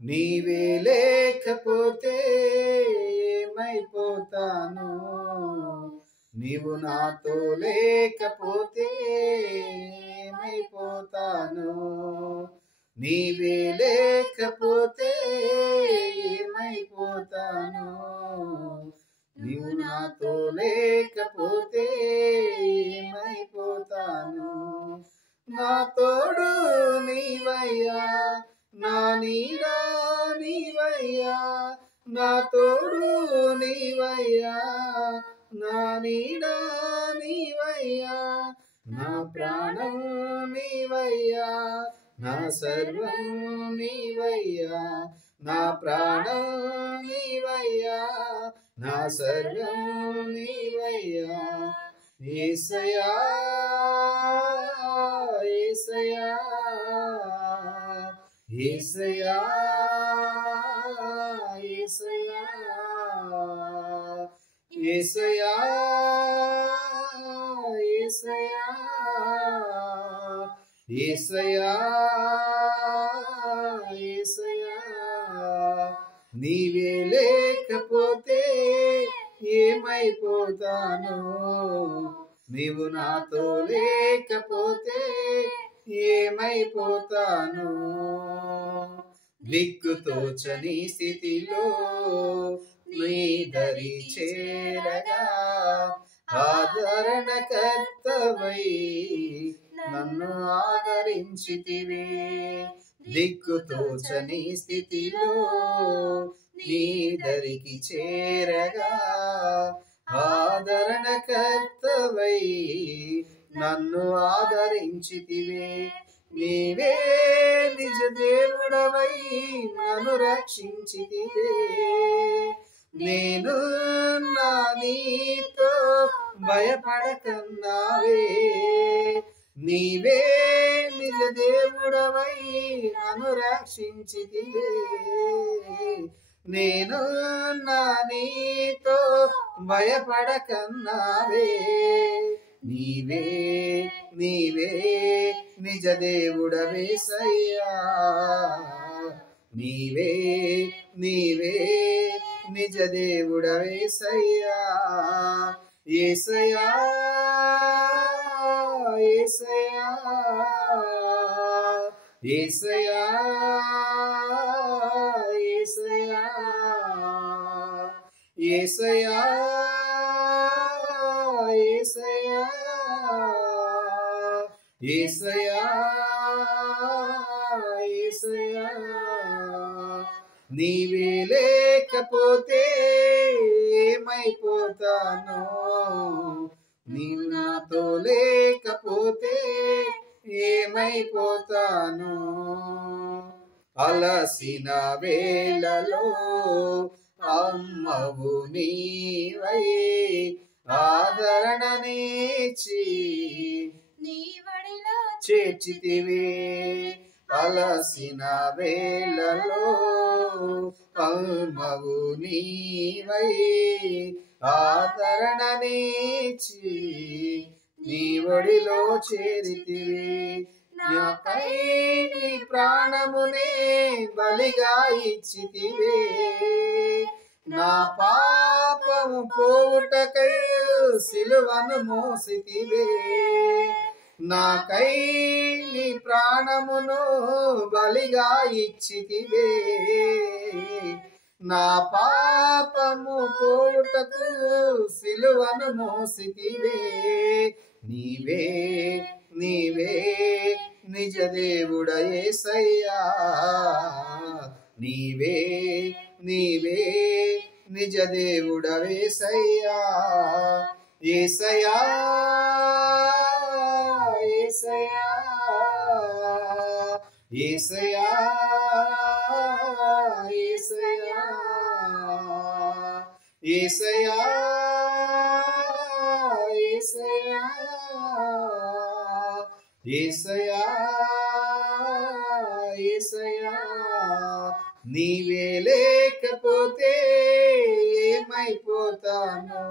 నీవే లేకపోతే ఏమైపోతాను, నీవు నాతో లేకపోతే ఏమైపోతాను, నీవే లేకపోతే ఏమైపోతాను, నీవు నాతో లేకపోతే ఏమైపోతాను. నా తోడు నీవయ్యా, నా నీడ నీవయ్యా, నా తోడు నీవయ్యా, నా నీడ నీవయ్యా, నా ప్రాణం నీవయ్యా, నా సర్వం నీవయ్యా, నా ప్రాణం నీవయ్యా, నా సర్వం నీవయ్యా. యేసయ్యా యేసయ్యా యేసయ్యా యేసయ్యా యేసయ్యా యేసయ్యా యేసయ్యా యేసయ్యా నీవే లేకపోతే ఏమైపోతాను, నీవు నాతో లేకపోతే ఏమైపోతాను. దిక్కుతోచని స్థితిలో నీ దరి చేరగా ఆదరణకర్తవై నన్ను ఆదరించితివే. దిక్కుతోచని స్థితిలో నీ దరికి చేరగా ఆదరణకర్తవై నన్ను ఆదరించితివే. నీవే నిజ దేవుడవై నన్ను రక్షించితివే. నేను నా నీతో భయపడకన్నావే. నీవే నిజ దేవుడవై నన్ను రక్షించితివే. నేను నా నీతో భయపడకన్నావే. నీవే నీవే నిజ దేవుడవేసయ్యా. నీవే నీవే నిజ దేవుడవేసయ్యా. యేసయ్యా యేసయ్యా యేసయ్యా యేసయ్యా యేసయ్యా యేసయ్యా యేసయ్యా యేసయ్యా నీవే లేకపోతే ఏమైపోతాను, నీవు నాతో లేకపోతే ఏమైపోతాను. అలసిన వేళలో అమ్మవు నీవై ఆదరణనేచి నీ వడిలో చేర్చితివే. అలసిన వేళలో అమ్మవు నీవై ఆదరణనేచి నీ ఒడిలో చేరితివి. నాకై నీ ప్రాణమునే బలిగా ఇచ్చితివే. నా పాపము పోవుటకై సిలువను మోసితివే. నాకై నీ ప్రాణమును బలిగా ఇచ్చితివే. నా పాపము పోవుటకు సిలువను మోసితివే. నీవే నీవే నిజ దేవుడ యేసయ్యా. నీవే నీవే నిజ దేవుడ యేసయ్యా. యేసయ్యా యేసయ్యా యేసయ్యా యేసయ్యా యేసయ్యా యేసయ్యా యేసయ్యా యేసయ్యా నీవే లేకపోతే ఏమైపోతాను,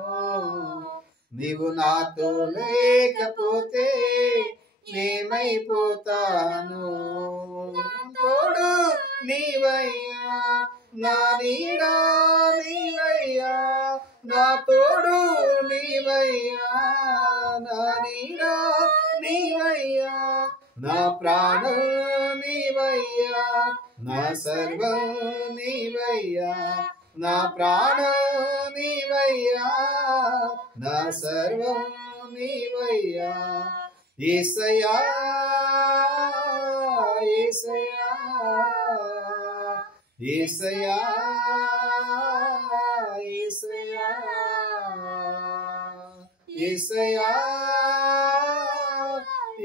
నీవు నాతో లేకపోతే ఏమైపోతాను. తోడు నీవయ్యా, నా నీడా నీవయ్యా, నా తోడు నీవయ్యా, నా నీడా నీవయ్యా, నా ప్రాణం నీవయ్యా, నా సర్వం నీవయ్యా, నా ప్రాణం నీవయ్యా, నా సర్వం నీవయ్యా. యేసయ్యా యేసయ్యా యేసయ్యా యేసయ్యా యేసయ్యా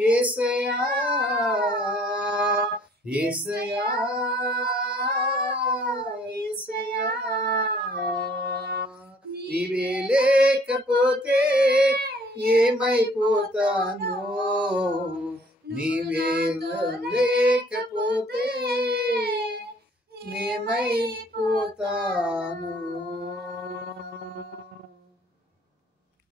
యేసయ్యా యేసయ్యా యేసయ్యా. నీవే లేకపోతే ఏమైపోతానో, నీవే లేకపోతే ఏమైపోతాను.